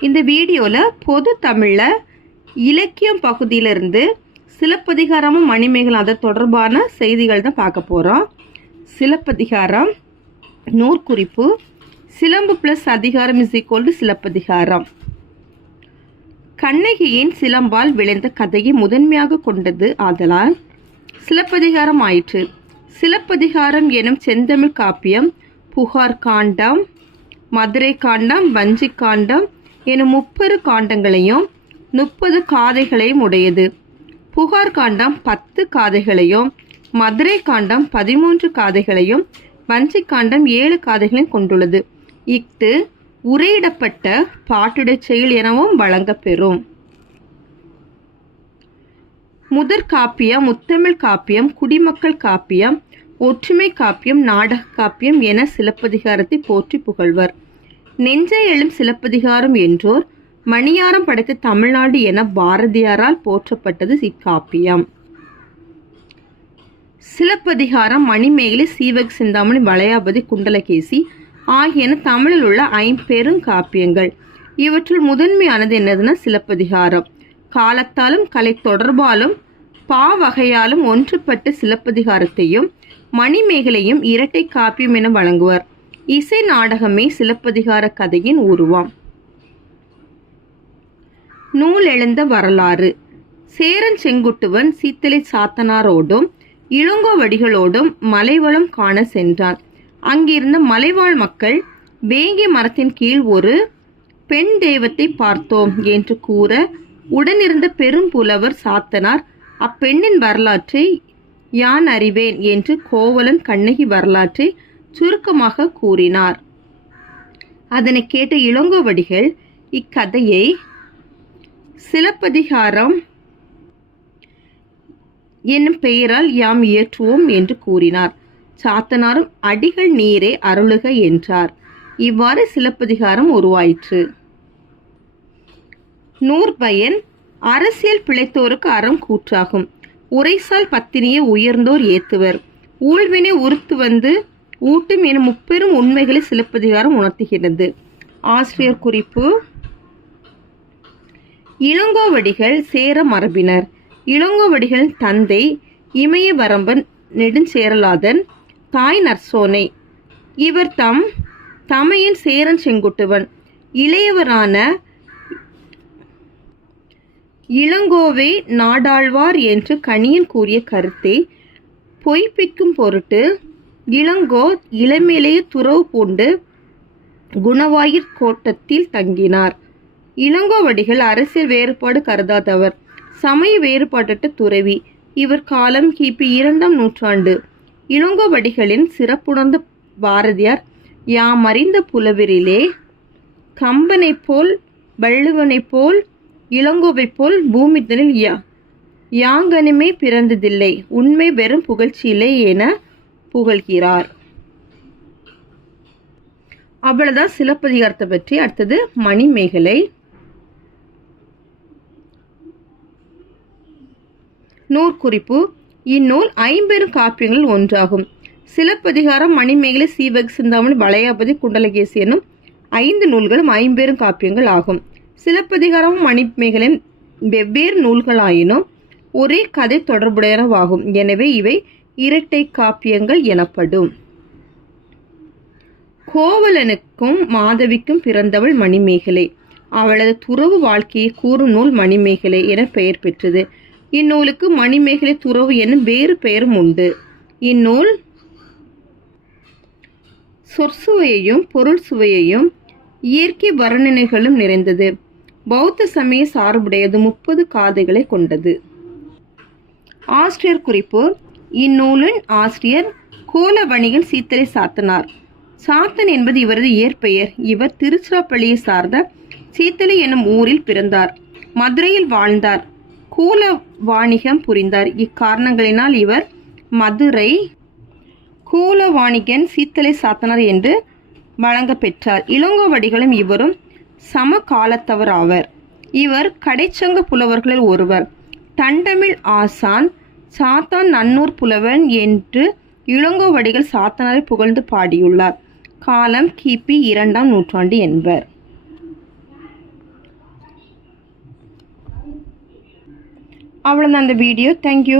இந்த வீடியோவில் பொது தமிழில் இலக்கியம் பகுதியிலிருந்து சிலப்பதிகாரமும் மணிமேகலை அது தொடர்பான செய்திகள் தான் பார்க்க போகிறோம். சிலப்பதிகாரம் நூற்குறிப்பு சிலம்பு + அதிகாரம் = சிலப்பதிகாரம். கண்ணகியின் சிலம்பால் விளைந்த கதையை முதன்மையாக கொண்டது ஆதலால் சிலப்பதிகாரம் ஆயிற்று. சிலப்பதிகாரம் எனும் செந்தமிழ் காப்பியம் புகார் காண்டம், மதுரை காண்டம், வஞ்சி காண்டம் எனும் 30 காண்டங்களையும் 30 காதைகளையும் உடையது. புகார் காண்டம் 10 காதைகளையும், மதுரை காண்டம் 13 காதைகளையும், வஞ்சி காண்டம் 7 காதைகளையும் கொண்டுள்ளது. இஃது உரையிடப்பட்ட பாட்டுடை செயல் எனவும் வழங்கப்பெறும். முதற் காப்பியம், முத்தமிழ் காப்பியம், குடிமக்கள் காப்பியம், ஒற்றுமை காப்பியம், நாடக காப்பியம் என சிலப்பதிகாரத்தை போற்றி புகழ்வர். நெஞ்சை எழும் சிலப்பதிகாரம் என்றோர் மணியாரம் படைத்த தமிழ்நாடு என பாரதியாரால் போற்றப்பட்டது இக்காப்பியம். சிலப்பதிகாரம், மணிமேகலை, சீவக சிந்தாமணி, வளையாபதி, குண்டலகேசி ஆகியன தமிழில் உள்ள 5 பெருங்காப்பியங்கள். இவற்றுள் முதன்மையானது என்னதுன்னா சிலப்பதிகாரம். காலத்தாலும் கலை தொடர்பாலும் பாவகையாலும் ஒன்றுபட்ட சிலப்பதிகாரத்தையும் மணிமேகலையும் இரட்டை காப்பியம் என வழங்குவர். இசை நாடகமே சிலப்பதிகார கதையின் உருவம். நூல் எழுந்த வரலாறு. சேரன் செங்குட்டுவன் சீத்தலை சாத்தனாரோடும் இளங்கோவடிகளோடும் மலைவளம் காண சென்றான். அங்கிருந்த மலைவாழ் மக்கள் வேங்கை மரத்தின் கீழ் ஒரு பெண் தெய்வத்தை பார்த்தோம் என்று கூற, உடனிருந்த பெரும் புலவர் சாத்தனார் அப்பெண்ணின் வரலாற்றை யான் அறிவேன் என்று கோவலன் கண்ணகி வரலாற்றை சுருக்கமாக கூறினார். அதனை கேட்ட இளங்கோவடிகள் இக்கதையை சிலப்பதிகாரம் என்னும் பெயரால் யாம் இயற்றுவோம் என்று கூறினார். சாத்தனாரும் அடிகள் நீரே அருளுக என்றார். இவ்வாறு சிலப்பதிகாரம் உருவாயிற்று. நூற்பயன் அரசியல் பிழைத்தோருக்கு அறம் கூற்றாகும். உரைசால் பத்தினியை உயர்ந்தோர் ஏத்துவர். ஊழ்வினை உறுத்து வந்து ஊட்டும் என 30 உண்மைகளை சிலப்பதிகாரம் உணர்த்துகிறது. ஆசிரியர் குறிப்பு: இளங்கோவடிகள் சேர மரபினர். இளங்கோவடிகளின் தந்தை இமயவரம்பன் நெடுஞ்சேரலாதன், தாய் நற்சோனை. இவர் தம் தமையன் சேரன் செங்குட்டுவன். இளையவரான இளங்கோவை நாடாழ்வார் என்று கணியன் கூறிய கருத்தை பொய்ப்பிக்கும் பொருட்டு இளங்கோ இளமையிலேயே துறவு பூண்டு குணவாயிற் கோட்டத்தில் தங்கினார். இளங்கோவடிகள் அரசியல் வேறுபாடு கருதாதவர், சமய வேறுபாட்டற்ற துறவி. இவர் காலம் கிபி 2ஆம் நூற்றாண்டு. இளங்கோவடிகளின் சிறப்புணர்ந்த பாரதியார் யாம் அறிந்த புலவரிலே கம்பனை போல், வள்ளுவனை போல், இளங்கோவை போல் பூமிதனில் யாங்கனுமே பிறந்ததில்லை, உண்மை வெறும் புகழ்ச்சியில்லை என புகழ்கிறார். அவ்வளவுதான் சிலப்பதிகாரத்தை பற்றி. அடுத்தது மணிமேகலை. நூற்குறிப்பு: இந்நூல் 50 காப்பியங்களில் ஒன்றாகும். சிலப்பதிகாரம், மணிமேகலை, சீவக சிந்தாமணி, வளையாபதி, குண்டலகேசி எனும் 5 நூல்களும் 50 காப்பியங்கள் ஆகும். சிலப்பதிகாரமும் மணிமேகலையும் வெவ்வேறு நூல்களாயினும் ஒரே கதை தொடர்புடையனவாகும். எனவே இவை இரட்டை காப்பியங்கள் எனப்படும். கோவலனுக்கும் மாதவிக்கும் பிறந்தவள் மணிமேகலை. அவளது துறவு வாழ்க்கையை கூறும் நூல் மணிமேகலை என பெயர் பெற்றது. இந்நூலுக்கு மணிமேகலை துறவு எனும் வேறு பெயரும் உண்டு. இந்நூல் சொற்சுவையையும் பொருள் சுவையையும் இயற்கை வர்ணனைகளும் நிறைந்தது. பௌத்த சமய சார்புடையது. 30 காதைகளை கொண்டது. ஆசிரியர் குறிப்பு: இந்நூலின் ஆசிரியர் கோலவணிகன் சீத்தலை சாத்தனார். சாத்தன் என்பது இவரது இயற்பெயர். இவர் திருச்சிராப்பள்ளியை சார்ந்த சீத்தலை எனும் ஊரில் பிறந்தார். மதுரையில் வாழ்ந்தார். கூல வாணிகம் புரிந்தார். இக்காரணங்களினால் இவர் மதுரை கூலவாணிகன் சீத்தலை சாத்தனார் என்று வழங்க பெற்றார். இளங்கோவடிகளும் இவரும் சம காலத்தவர் ஆவர். இவர் கடைச்சங்க புலவர்களில் ஒருவர். தண்டமிழ் ஆசான் சாத்தான் நன்னூர் புலவன் என்று இளங்கோவடிகள் சாத்தனாரை புகழ்ந்து பாடியுள்ளார். காலம் கிபி 2ஆம் நூற்றாண்டு என்பர். அவ்வளோதான் அந்த வீடியோ. தேங்க்யூ.